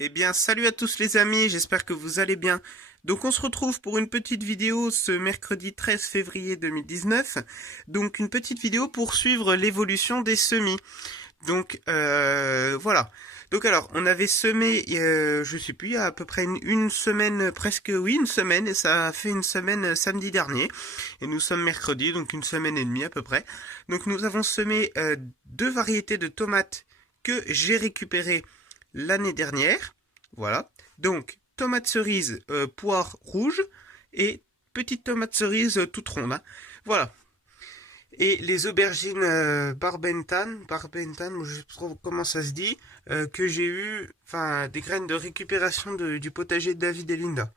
Eh bien, salut à tous les amis, j'espère que vous allez bien. Donc on se retrouve pour une petite vidéo ce mercredi 13 février 2019. Donc une petite vidéo pour suivre l'évolution des semis. Donc voilà. Donc alors, on avait semé, je sais plus, il y a à peu près une semaine, presque, oui, une semaine, et ça a fait une semaine samedi dernier. Et nous sommes mercredi, donc une semaine et demie à peu près. Donc nous avons semé deux variétés de tomates que j'ai récupérées l'année dernière. Voilà. Donc, tomate cerise, poire rouge et petite tomate cerise toute ronde, hein. Voilà. Et les aubergines Barbentan, je sais pas trop comment ça se dit, que j'ai eu, enfin, des graines de récupération du potager de David et Linda.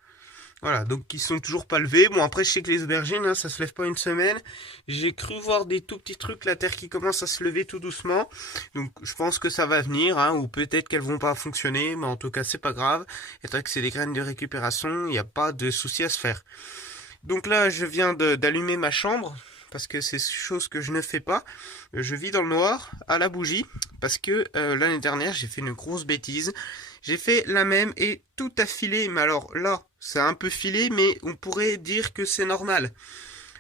Voilà, donc qui sont toujours pas levés. Bon, après, je sais que les aubergines, hein, ça se lève pas une semaine. J'ai cru voir des tout petits trucs, la terre qui commence à se lever tout doucement. Donc, je pense que ça va venir, hein, ou peut-être qu'elles vont pas fonctionner, mais en tout cas, c'est pas grave. Étant que c'est des graines de récupération, il n'y a pas de souci à se faire. Donc là, je viens d'allumer ma chambre, parce que c'est chose que je ne fais pas. Je vis dans le noir, à la bougie, parce que l'année dernière, j'ai fait une grosse bêtise. J'ai fait la même et tout a filé, mais alors là, ça a un peu filé, mais on pourrait dire que c'est normal.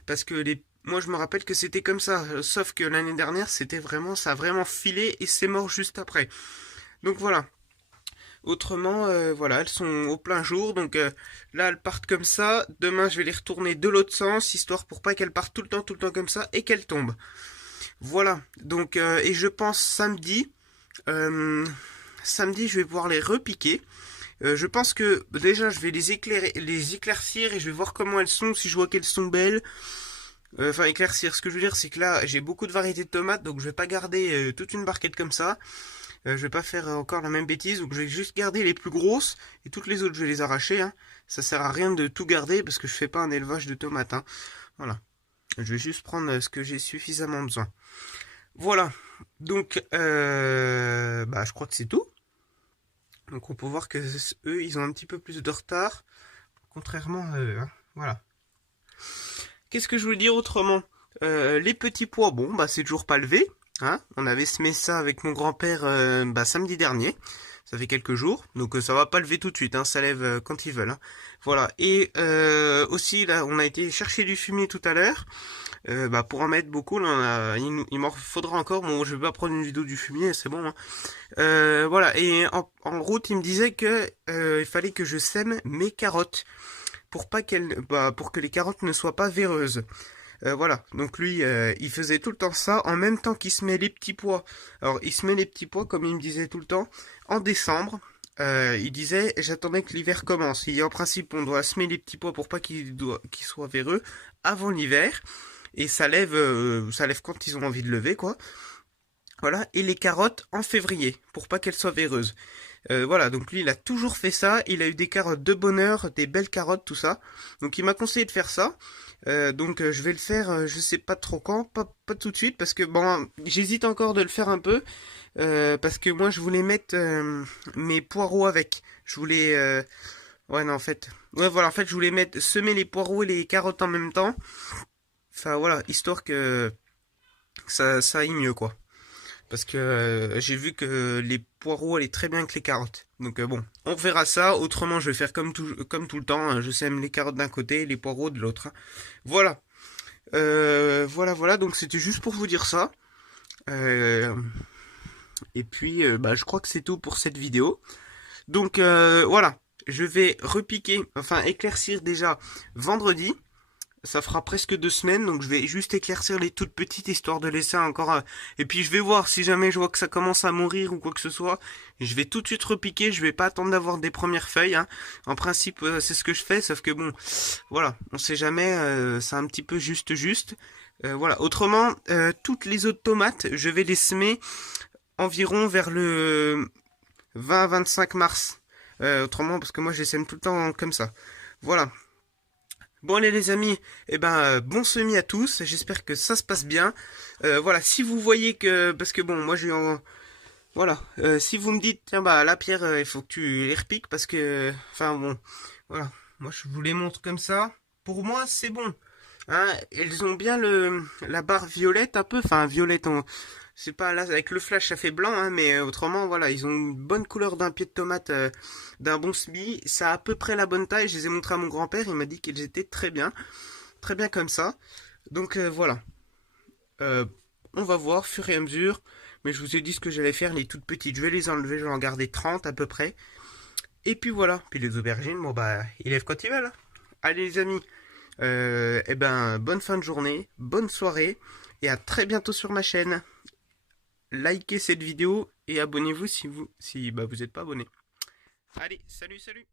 Parce que moi je me rappelle que c'était comme ça, sauf que l'année dernière, c'était vraiment, ça a vraiment filé et c'est mort juste après. Donc voilà. Autrement, voilà, elles sont au plein jour, donc là elles partent comme ça. Demain je vais les retourner de l'autre sens, histoire pour pas qu'elles partent tout le temps comme ça et qu'elles tombent. Voilà. Donc et je pense euh, samedi je vais pouvoir les repiquer. Je pense que déjà je vais les éclaircir et je vais voir comment elles sont, si je vois qu'elles sont belles. Enfin éclaircir, ce que je veux dire c'est que là j'ai beaucoup de variétés de tomates, donc je vais pas garder toute une barquette comme ça. Je vais pas faire encore la même bêtise, donc je vais juste garder les plus grosses et toutes les autres je vais les arracher, hein. Ça sert à rien de tout garder parce que je fais pas un élevage de tomates, hein. Voilà. Je vais juste prendre ce que j'ai suffisamment besoin. Voilà. Donc je crois que c'est tout. Donc on peut voir que eux ils ont un petit peu plus de retard, contrairement à eux, hein. Voilà. Qu'est-ce que je voulais dire autrement? Les petits pois, bon bah c'est toujours pas levé, hein. On avait semé ça avec mon grand-père samedi dernier. Ça fait quelques jours, donc ça va pas lever tout de suite, hein, ça lève quand ils veulent, hein. Voilà. Et aussi là, on a été chercher du fumier tout à l'heure, pour en mettre beaucoup. Là, il m'en faudra encore. Bon, je vais pas prendre une vidéo du fumier, c'est bon, hein. Voilà. Et en route, il me disait que il fallait que je sème mes carottes pour pas pour que les carottes ne soient pas véreuses. Voilà, donc lui, il faisait tout le temps ça, en même temps qu'il se met les petits pois. Alors, il se met les petits pois, comme il me disait tout le temps, en décembre. Il disait, j'attendais que l'hiver commence. En principe, on doit semer les petits pois pour pas qu'ils soient véreux avant l'hiver. Et ça lève quand ils ont envie de lever, quoi. Voilà, et les carottes en février, pour pas qu'elles soient véreuses. Voilà, donc lui, il a toujours fait ça. Il a eu des carottes de bonheur, des belles carottes, tout ça. Donc il m'a conseillé de faire ça. Donc je vais le faire, je sais pas trop quand, pas tout de suite, parce que bon, j'hésite encore de le faire un peu, parce que moi je voulais mettre mes poireaux avec. Je voulais, ouais non en fait, ouais voilà en fait je voulais semer les poireaux et les carottes en même temps. Enfin voilà, histoire que ça aille mieux quoi. Parce que j'ai vu que les poireaux allaient très bien avec les carottes. Donc bon, on verra ça. Autrement, je vais faire comme tout le temps, hein. Je sème les carottes d'un côté et les poireaux de l'autre, hein. Voilà. Voilà. Donc c'était juste pour vous dire ça. Euh, et puis, je crois que c'est tout pour cette vidéo. Donc voilà. Je vais repiquer, enfin éclaircir déjà vendredi. Ça fera presque 2 semaines, donc je vais juste éclaircir les toutes petites histoire de laisser encore et puis je vais voir si jamais je vois que ça commence à mourir ou quoi que ce soit. Je vais tout de suite repiquer, je vais pas attendre d'avoir des premières feuilles, hein. En principe, c'est ce que je fais, sauf que bon, voilà, on sait jamais, c'est un petit peu juste. Voilà. Autrement, toutes les autres tomates, je vais les semer environ vers le 20-25 mars. Autrement, parce que moi je les sème tout le temps comme ça. Voilà. Bon allez les amis, bon semis à tous, j'espère que ça se passe bien. Voilà, si vous voyez que, parce que bon, moi voilà, si vous me dites, tiens bah la pierre, il faut que tu les repiques parce que, enfin bon, voilà, moi je vous les montre comme ça. Pour moi c'est bon, hein, elles ont bien la barre violette un peu, enfin violette, C'est pas là, avec le flash ça fait blanc, hein, mais autrement, voilà, ils ont une bonne couleur d'un pied de tomate, d'un bon sbi. Ça a à peu près la bonne taille. Je les ai montrés à mon grand-père, il m'a dit qu'ils étaient très bien comme ça. Donc voilà. Euh, on va voir, fur et à mesure. Mais je vous ai dit ce que j'allais faire, les toutes petites. Je vais les enlever, je vais en garder 30 à peu près. Et puis voilà. Puis les aubergines, bon bah, ils lèvent quand ils veulent, hein. Allez les amis, eh ben, bonne fin de journée, bonne soirée, et à très bientôt sur ma chaîne. Likez cette vidéo et abonnez-vous si vous n'êtes pas abonné. Allez, salut, salut!